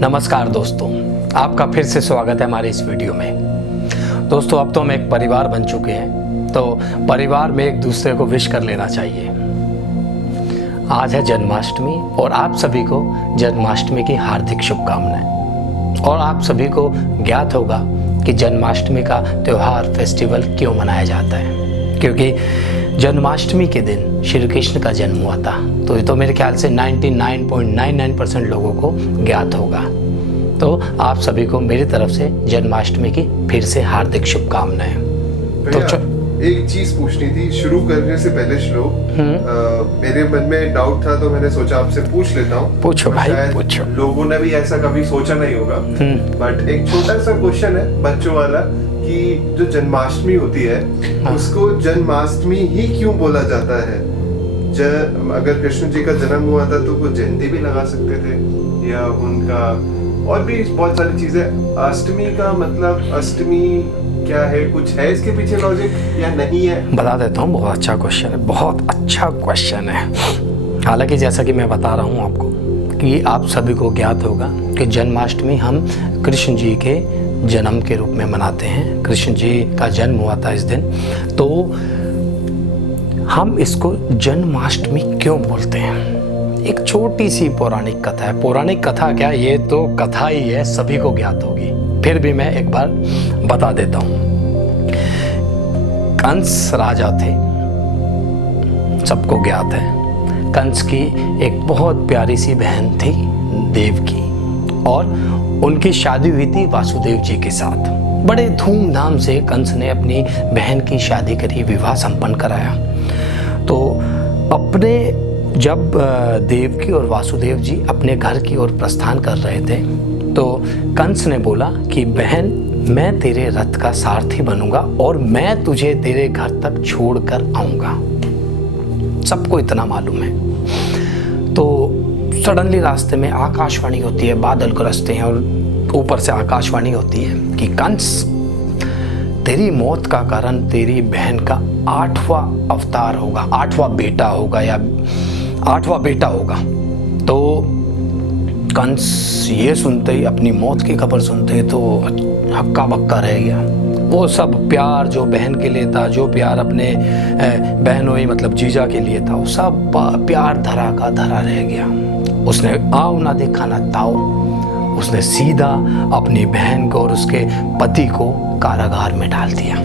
नमस्कार दोस्तों, आपका फिर से स्वागत है हमारे इस वीडियो में। दोस्तों, अब तो हम एक परिवार बन चुके हैं, तो परिवार में एक दूसरे को विश कर लेना चाहिए। आज है जन्माष्टमी और आप सभी को जन्माष्टमी की हार्दिक शुभकामनाएं। और आप सभी को ज्ञात होगा कि जन्माष्टमी का त्यौहार फेस्टिवल क्यों मनाया जाता है, क्योंकि जन्माष्टमी के दिन श्री कृष्ण का जन्म हुआ था। तो ये तो मेरे ख्याल से 99.99% लोगों को ज्ञात होगा। तो आप सभी को मेरी तरफ से जन्माष्टमी की फिर से हार्दिक शुभकामनाएं। तो एक चीज पूछनी थी शुरू करने से पहले श्लोक, मेरे मन में डाउट था तो मैंने सोचा आपसे पूछ लेता हूँ। पूछो भाई, पूछो। लोगों ने भी ऐसा कभी सोचा नहीं होगा, बट एक छोटा सा क्वेश्चन है बच्चों वाला कि जो जन्माष्टमी होती है उसको जन्माष्टमी ही क्यों बोला जाता है? अगर कृष्ण जी का जन्म हुआ था तो वो जयंती भी लगा सकते थे, या उनका और भी बहुत सारी चीजें। अष्टमी का मतलब अष्टमी क्या है, कुछ है इसके पीछे लॉजिक या नहीं है? बता देता हूँ। बहुत अच्छा क्वेश्चन है, बहुत अच्छा क्वेश्चन है। हालांकि जैसा कि मैं बता रहा हूँ आपको कि आप सभी को ज्ञात होगा कि जन्माष्टमी हम कृष्ण जी के जन्म के रूप में मनाते हैं। कृष्ण जी का जन्म हुआ था इस दिन, तो हम इसको जन्माष्टमी क्यों बोलते हैं? एक छोटी सी पौराणिक कथा है। पौराणिक कथा क्या, ये तो कथा ही है, सभी को ज्ञात होगी, फिर भी मैं एक बार बता देता हूँ। कंस राजा थे, सबको ज्ञात है। कंस की एक बहुत प्यारी सी बहन थी देवकी, और उनकी शादी हुई थी वासुदेव जी के साथ। बड़े धूमधाम से कंस ने अपनी बहन की शादी करी, विवाह संपन्न कराया। तो अपने जब देवकी और वासुदेव जी अपने घर की ओर प्रस्थान कर रहे थे, तो कंस ने बोला कि बहन, मैं तेरे रथ का सारथी बनूंगा और मैं तुझे तेरे घर तक छोड़कर आऊंगा। सबको इतना मालूम है। तो सडनली रास्ते में आकाशवाणी होती है, बादल गरजते हैं और ऊपर से आकाशवाणी होती है कि कंस, तेरी मौत का कारण तेरी बहन का 8वां अवतार होगा, 8वां बेटा होगा या 8वां बेटा होगा। तो कंस ये सुनते ही, अपनी मौत की खबर सुनते ही तो हक्का बक्का रह गया। वो सब प्यार जो बहन के लिए था, जो प्यार अपने बहनोई मतलब जीजा के लिए था, वो सब प्यार धरा का धरा रह गया। उसने आओ ना देखा ना ताओ, उसने सीधा अपनी बहन को और उसके पति को कारागार में डाल दिया।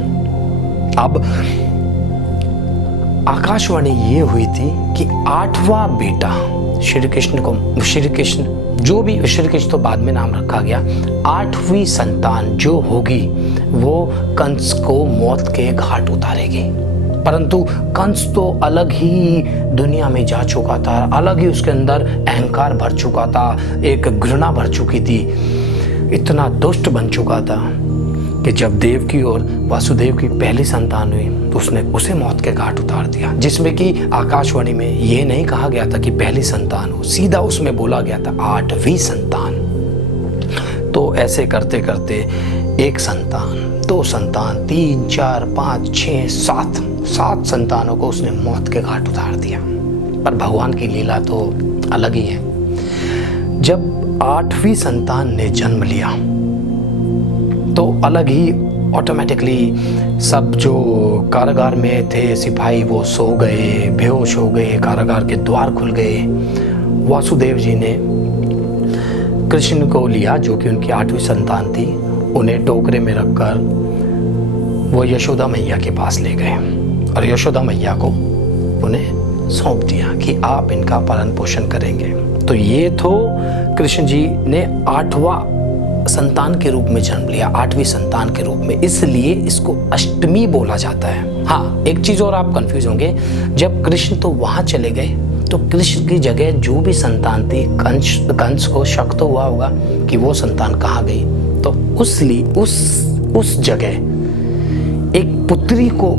अब आकाशवाणी ये हुई थी कि 8वां बेटा श्री कृष्ण को, श्री कृष्ण जो भी, श्री कृष्ण तो बाद में नाम रखा गया, 8वीं संतान जो होगी वो कंस को मौत के घाट उतारेगी। परंतु कंस तो अलग ही दुनिया में जा चुका था, अलग ही उसके अंदर अहंकार भर चुका था, एक घृणा भर चुकी थी, इतना दुष्ट बन चुका था कि जब देवकी और वासुदेव की पहली संतान हुई तो उसने उसे मौत के घाट उतार दिया। जिसमें कि आकाशवाणी में ये नहीं कहा गया था कि पहली संतान हो, सीधा उसमें बोला गया था 8वीं संतान। तो ऐसे करते करते 1 संतान, 2 संतान, 3, 4, 5, 6, 7 संतानों को उसने मौत के घाट उतार दिया। पर भगवान की लीला तो अलग ही है। जब 8वीं संतान ने जन्म लिया तो अलग ही ऑटोमेटिकली सब जो कारागार में थे सिपाही वो सो गए, बेहोश हो गए, कारागार के द्वार खुल गए। वासुदेव जी ने कृष्ण को लिया, जो कि उनकी 8वीं संतान थी, उन्हें टोकरे में रखकर वो यशोदा मैया के पास ले गए और यशोदा मैया को उन्हें सौंप दिया कि आप इनका पालन पोषण करेंगे। तो ये तो कृष्ण जी ने 8वां संतान के रूप में जन्म लिया, 8वीं संतान के रूप में, इसलिए इसको अष्टमी बोला जाता है। हाँ, एक चीज और आप कंफ्यूज होंगे, जब कृष्ण तो वहां चले गए तो कृष्ण की जगह जो भी संतान थी, कंस को शक तो हुआ होगा कि वो संतान कहाँ गई, तो उस जगह एक पुत्री को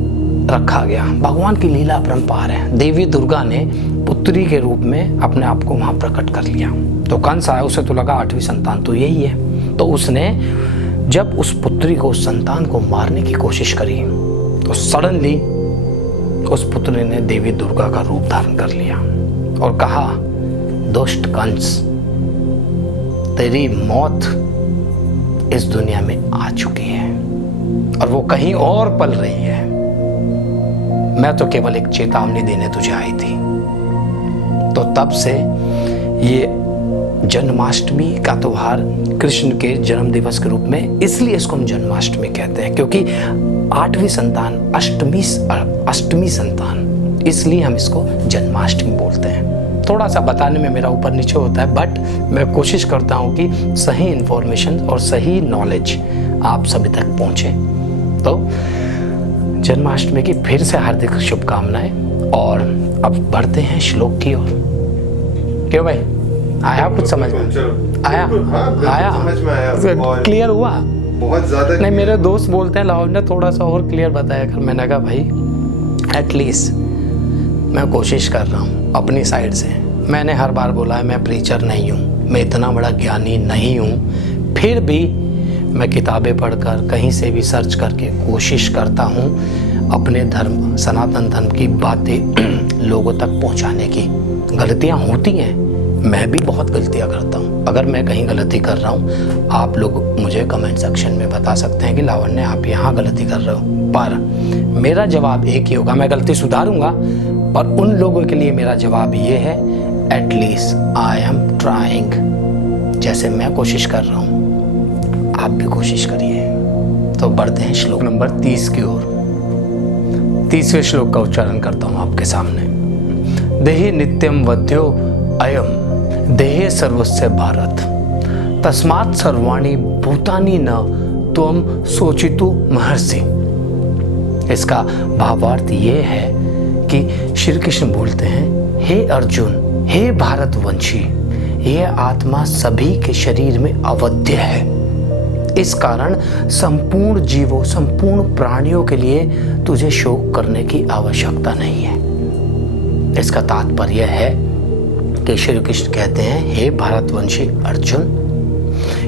रखा गया। भगवान की लीला अपरंपार है। देवी दुर्गा ने पुत्री के रूप में अपने आप को वहां प्रकट कर लिया। तो कंस आया, उसे तो लगा 8वीं संतान तो यही है। तो उसने जब उस पुत्री को, उस संतान को मारने की कोशिश करी तो सडनली उस पुत्री ने देवी दुर्गा का रूप धारण कर लिया और कहा, दुष्ट कंस, तेरी मौत इस दुनिया में आ चुकी है और वो कहीं और पल रही है। मैं तो केवल एक चेतावनी देने तुझे आई थी। तो तब से ये जन्माष्टमी का त्योहार कृष्ण के जन्म दिवस के रूप में, इसलिए इसको हम जन्माष्टमी कहते हैं, क्योंकि 8वीं संतान अष्टमी संतान, इसलिए हम इसको जन्माष्टमी बोलते हैं। थोड़ा सा बताने में मेरा ऊपर नीचे होता है, बट मैं कोशिश करता हूँ कि सही इन्फॉर्मेशन और सही नॉलेज आप सभी तक पहुँचे। तो जन्माष्टमी की फिर से हार्दिक शुभकामनाएं। और अब बढ़ते हैं श्लोक की ओर। क्यों भाई, आया कुछ समझ में? आया आया समझ में आया, क्लियर हुआ? बहुत ज्यादा नहीं, मेरे दोस्त बोलते हैं लाहौर ने थोड़ा सा और क्लियर बताया कर। मैंने कहा भाई एटलीस्ट मैं कोशिश कर रहा हूँ अपनी साइड से। मैंने हर बार बोला है मैं प्रीचर नहीं हूँ, मैं इतना बड़ा ज्ञानी नहीं हूँ, फिर भी मैं किताबें पढ़कर कहीं से भी सर्च करके कोशिश करता हूँ अपने धर्म, सनातन धर्म की बातें लोगों तक पहुँचाने की। गलतियाँ होती हैं, मैं भी बहुत गलतियाँ करता हूँ। अगर मैं कहीं गलती कर रहा हूँ, आप लोग मुझे कमेंट सेक्शन में बता सकते हैं कि लावण्य आप यहाँ गलती कर रहे हो। पर मेरा जवाब एक ही होगा, मैं गलती सुधारूंगा। पर उन लोगों के लिए मेरा जवाब ये है, एटलीस्ट आई एम ट्राइंग। जैसे मैं कोशिश कर रहा हूँ, आप भी कोशिश करिए। तो बढ़ते हैं श्लोक नंबर 30 की ओर। 30वें श्लोक का उच्चारण करता हूँ आपके सामने। देहि नित्यम वध्यो अयम देहे सर्वस्य भारत तस्मात् सर्वाणि भूतानि न त्वं सोचितु महर्षि। इसका भावार्थ ये है कि श्री कृष्ण बोलते हैं, हे अर्जुन, हे भारतवंशी, यह आत्मा सभी के शरीर में अवध्य है। इस कारण संपूर्ण जीवों, संपूर्ण प्राणियों के लिए तुझे शोक करने की आवश्यकता नहीं है। इसका तात्पर्य है कि श्री कृष्ण कहते हैं, हे भारतवंशी अर्जुन,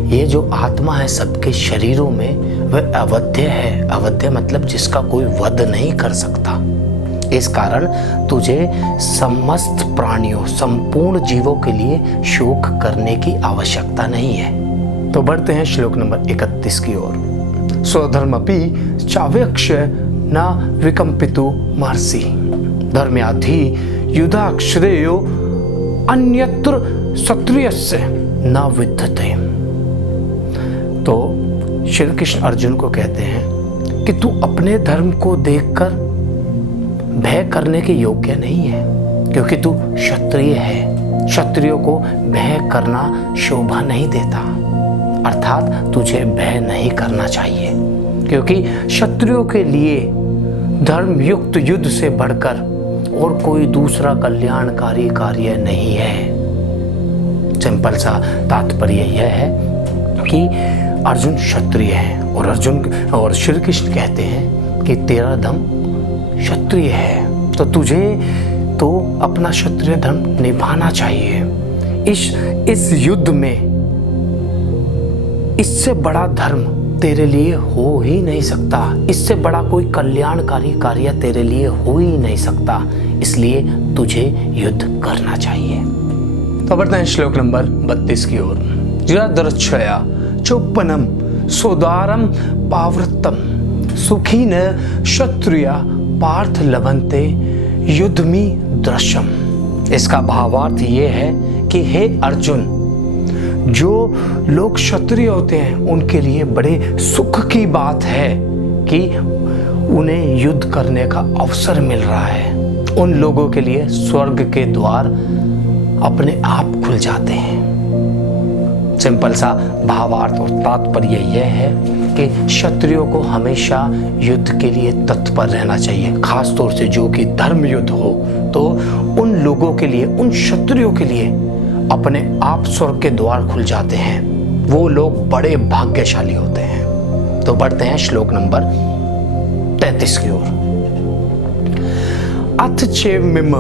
ये जो आत्मा है सबके शरीरों में, वह अवध्य है। अवध्य मतलब जिसका कोई वध नहीं कर सकता। इस कारण तुझे समस्त प्राणियों, संपूर्ण जीवों के लिए शोक करने की आवश्यकता नहीं है। तो बढ़ते हैं श्लोक नंबर 31 की ओर। स्वधर्मपि चाव्यक्ष न विकम्पितु महर्षि धर्म्याधि युधा श्रेयो अन्यत्र क्षत्रियस्य न विद्यते। तो श्री कृष्ण अर्जुन को कहते हैं कि तू अपने धर्म को देखकर भय करने के योग्य नहीं है, क्योंकि तू क्षत्रिय है। क्षत्रियों को भय करना शोभा नहीं देता, अर्थात तुझे भय नहीं करना चाहिए, क्योंकि क्षत्रियों के लिए धर्मयुक्त युद्ध से बढ़कर और कोई दूसरा कल्याणकारी कार्य नहीं है। सिंपल सा तात्पर्य यह है कि अर्जुन क्षत्रिय है और श्री कृष्ण कहते हैं कि तेरा धर्म क्षत्रिय है, तो तुझे तो अपना क्षत्रिय धर्म निभाना चाहिए। इस युद्ध में इससे बड़ा धर्म तेरे लिए हो ही नहीं सकता, इससे बड़ा कोई कल्याणकारी कार्य तेरे लिए हो ही नहीं सकता, इसलिए तुझे युद्ध करना चाहिए। तो बढ़ते हैं श्लोक नंबर 32 की ओर। यदर्च्छया चोपनम सोदारम पावृत्तम सुखीन क्षत्रिया पार्थ लभन्ते युद्धमी दृश्यम। इसका भावार्थ ये है कि हे अर्जुन, जो लोग क्षत्रिय होते हैं उनके लिए बड़े सुख की बात है कि उन्हें युद्ध करने का अवसर मिल रहा है। उन लोगों के लिए स्वर्ग के द्वार अपने आप खुल जाते हैं। सिंपल सा भावार्थ और तात्पर्य यह है कि क्षत्रियों को हमेशा युद्ध के लिए तत्पर रहना चाहिए, खास तौर से जो कि धर्म युद्ध हो, तो उन लोगों के लिए, उन क्षत्रियों के लिए अपने आप स्वर्ग के द्वार खुल जाते हैं। वो लोग बड़े भाग्यशाली होते हैं। तो बढ़ते हैं श्लोक नंबर 33 की ओर। अथ चेमिम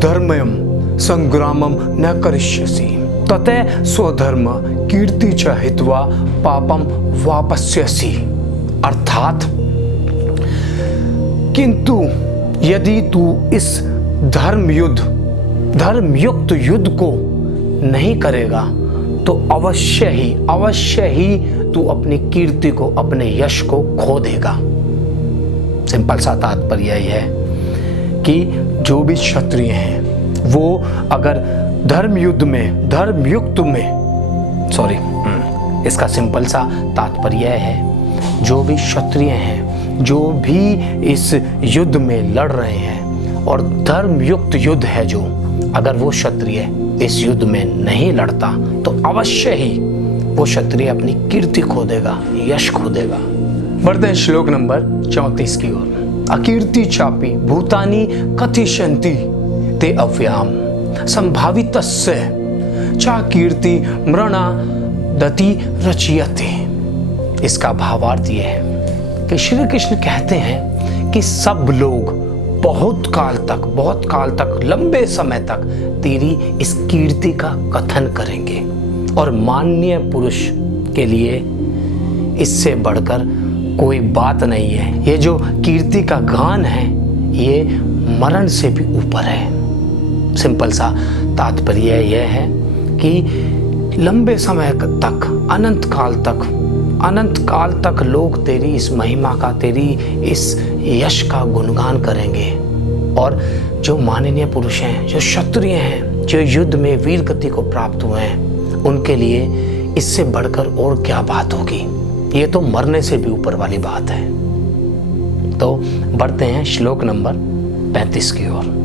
धर्मयम संग्रामम न करिष्यसि ततः स्वधर्म कीर्ति च हित्वा पापम वापस्यसि। अर्थात किंतु यदि तू इस धर्मयुक्त युद्ध को नहीं करेगा तो अवश्य ही तू अपनी कीर्ति को, अपने यश को खो देगा। सिंपल सा तात्पर्य यही है कि जो भी क्षत्रिय हैं वो अगर इसका सिंपल सा तात्पर्य है, जो भी क्षत्रिय हैं, जो भी इस युद्ध में लड़ रहे हैं और धर्मयुक्त युद्ध है जो, अगर वो क्षत्रिय इस युद्ध में नहीं लड़ता तो अवश्य ही वो क्षत्रिय अपनी कीर्ति खो देगा, यश खो देगा। बढ़ते हैं श्लोक नंबर 34 की ओर। अकीर्ति चापी भूतानि कथिष्यन्ति ते अव्याम संभावितस्य चा कीर्ति मृणा दति रचयते। इसका भावार्थ यह है कि श्री कृष्ण कहते हैं कि सब लोग बहुत काल तक लंबे समय तक तेरी इस कीर्ति का कथन करेंगे और माननीय पुरुष के लिए इससे बढ़कर कोई बात नहीं है। ये जो कीर्ति का गान है ये मरण से भी ऊपर है। सिंपल सा तात्पर्य यह है कि लंबे समय तक, अनंत काल तक लोग तेरी इस महिमा का, तेरी इस यश का गुणगान करेंगे। और जो माननीय पुरुष हैं, जो क्षत्रिय हैं, जो युद्ध में वीर गति को प्राप्त हुए हैं, उनके लिए इससे बढ़कर और क्या बात होगी। ये तो मरने से भी ऊपर वाली बात है। तो बढ़ते हैं श्लोक नंबर 35 की ओर।